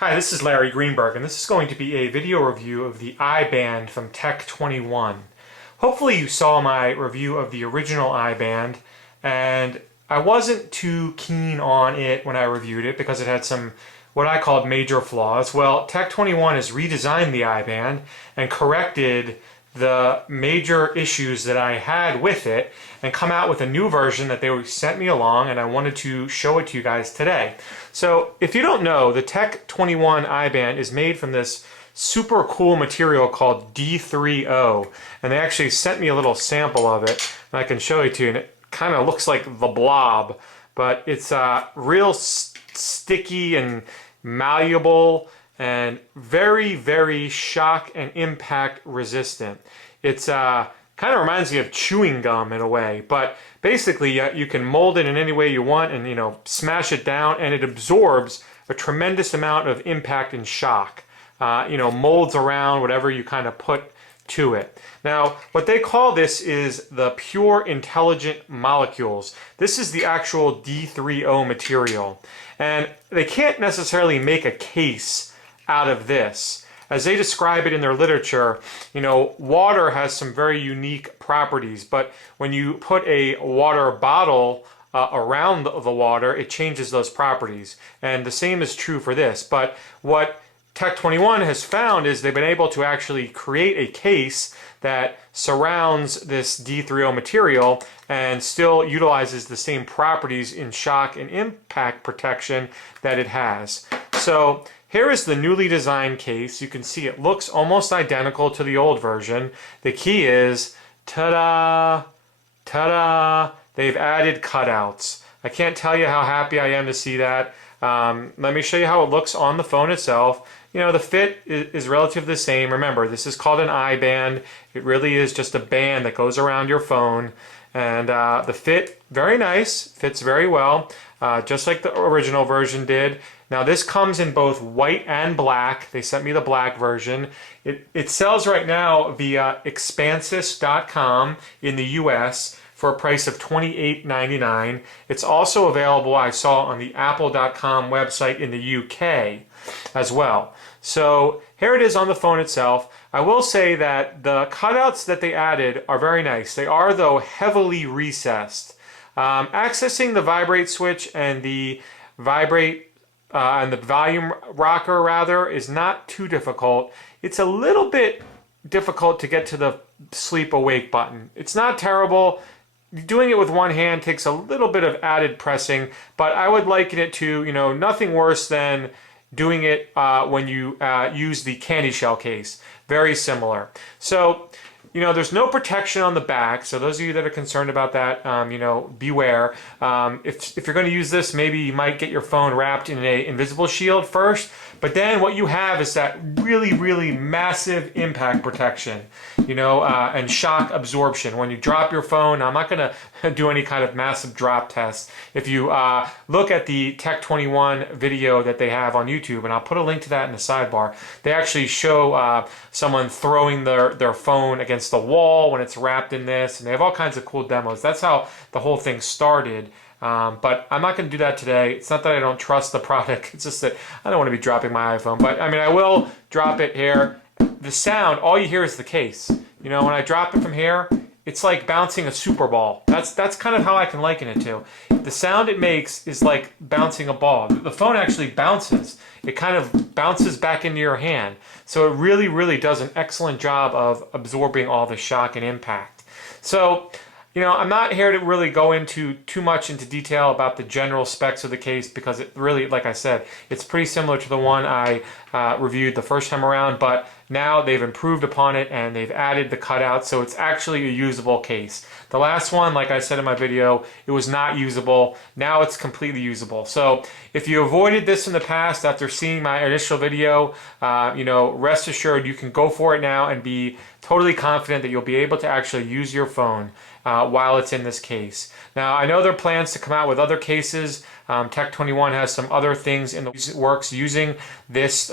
Hi, this is Larry Greenberg, and this is going to be a video review of the iBand from Tech21. Hopefully you saw my review of the original iBand, and I wasn't too keen on it when I reviewed it because it had some what I called major flaws. Well, Tech21 has redesigned the iBand and corrected the major issues that I had with it and come out with a new version that they sent me along, and I wanted to show it to you guys today. So if you don't know, the Tech21 iBand is made from this super cool material called D3O, and they actually sent me a little sample of it and I can show it to you, and it kind of looks like the Blob, but it's real sticky and malleable and very, very shock and impact resistant. It's kind of reminds me of chewing gum in a way, but basically you can mold it in any way you want and smash it down, and it absorbs a tremendous amount of impact and shock. Molds around whatever you kind of put to it. Now, what they call this is the pure intelligent molecules. This is the actual D3O material, and they can't necessarily make a case out of this. As they describe it in their literature, water has some very unique properties, but when you put a water bottle around the water, it changes those properties. And the same is true for this. But what Tech21 has found is they've been able to actually create a case that surrounds this D3O material and still utilizes the same properties in shock and impact protection that it has. So here is the newly designed case. You can see it looks almost identical to the old version. The key is, ta-da, ta-da, they've added cutouts. I can't tell you how happy I am to see that. Let me show you how it looks on the phone itself. The fit is relatively the same. Remember, this is called an iBand. It really is just a band that goes around your phone. And the fit, very nice, fits very well, just like the original version did. Now this comes in both white and black. They sent me the black version. It sells right now via expansis.com in the US for a price of $28.99. It's also available, I saw, on the apple.com website in the UK as well. So here it is on the phone itself. I will say that the cutouts that they added are very nice. They are, though, heavily recessed. Accessing the vibrate switch and the volume rocker rather is not too difficult. It's a little bit difficult to get to the sleep awake button. It's not terrible. Doing it with one hand takes a little bit of added pressing, but I would liken it to, nothing worse than doing it when you use the candy shell case. Very similar. So, there's no protection on the back, so those of you that are concerned about that, beware. If you're going to use this, maybe you might get your phone wrapped in an invisible shield first, but then what you have is that really, really massive impact protection, and shock absorption. When you drop your phone, I'm not going to do any kind of massive drop test. If you look at the Tech21 video that they have on YouTube, and I'll put a link to that in the sidebar, they actually show someone throwing their phone against the wall when it's wrapped in this, and they have all kinds of cool demos. That's how the whole thing started. But I'm not going to do that today. It's not that I don't trust the product. It's just that I don't want to be dropping my iPhone. But I will drop it here. The sound, all you hear is the case. When I drop it from here, it's like bouncing a Super Ball. That's kind of how I can liken it to. The sound it makes is like bouncing a ball. The phone actually bounces. It kind of bounces back into your hand. So it really, really does an excellent job of absorbing all the shock and impact. So, I'm not here to really go into too much into detail about the general specs of the case because it really, like I said, it's pretty similar to the one I reviewed the first time around, but now they've improved upon it and they've added the cutout, so it's actually a usable case. The last one, like I said in my video, it was not usable. Now it's completely usable. So if you avoided this in the past after seeing my initial video, rest assured you can go for it now and be totally confident that you'll be able to actually use your phone while it's in this case. Now, I know there are plans to come out with other cases. Tech21 has some other things in the works using this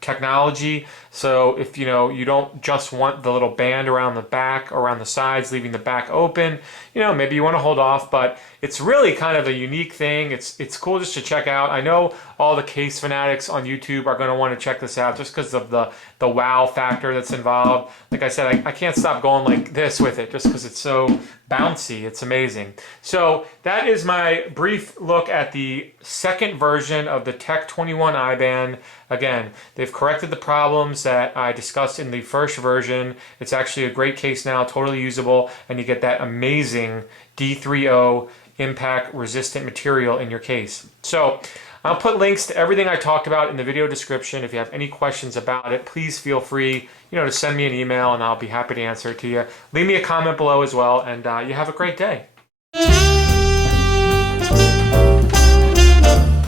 technology. So if you don't just want the little band around the back, around the sides, leaving the back open, maybe you want to hold off, but it's really kind of a unique thing. It's cool just to check out. I know all the case fanatics on YouTube are going to want to check this out just because of the wow factor that's involved. Like I said, I can't stop going like this with it just because it's so bouncy. It's amazing. So that is my brief look at the second version of the Tech21 iBand. Again, they've corrected the problems that I discussed in the first version. It's actually a great case now, totally usable, and you get that amazing D30 impact resistant material in your case. So I'll put links to everything I talked about in the video description. If you have any questions about it, please feel free, to send me an email and I'll be happy to answer it to you. Leave me a comment below as well, and you have a great day.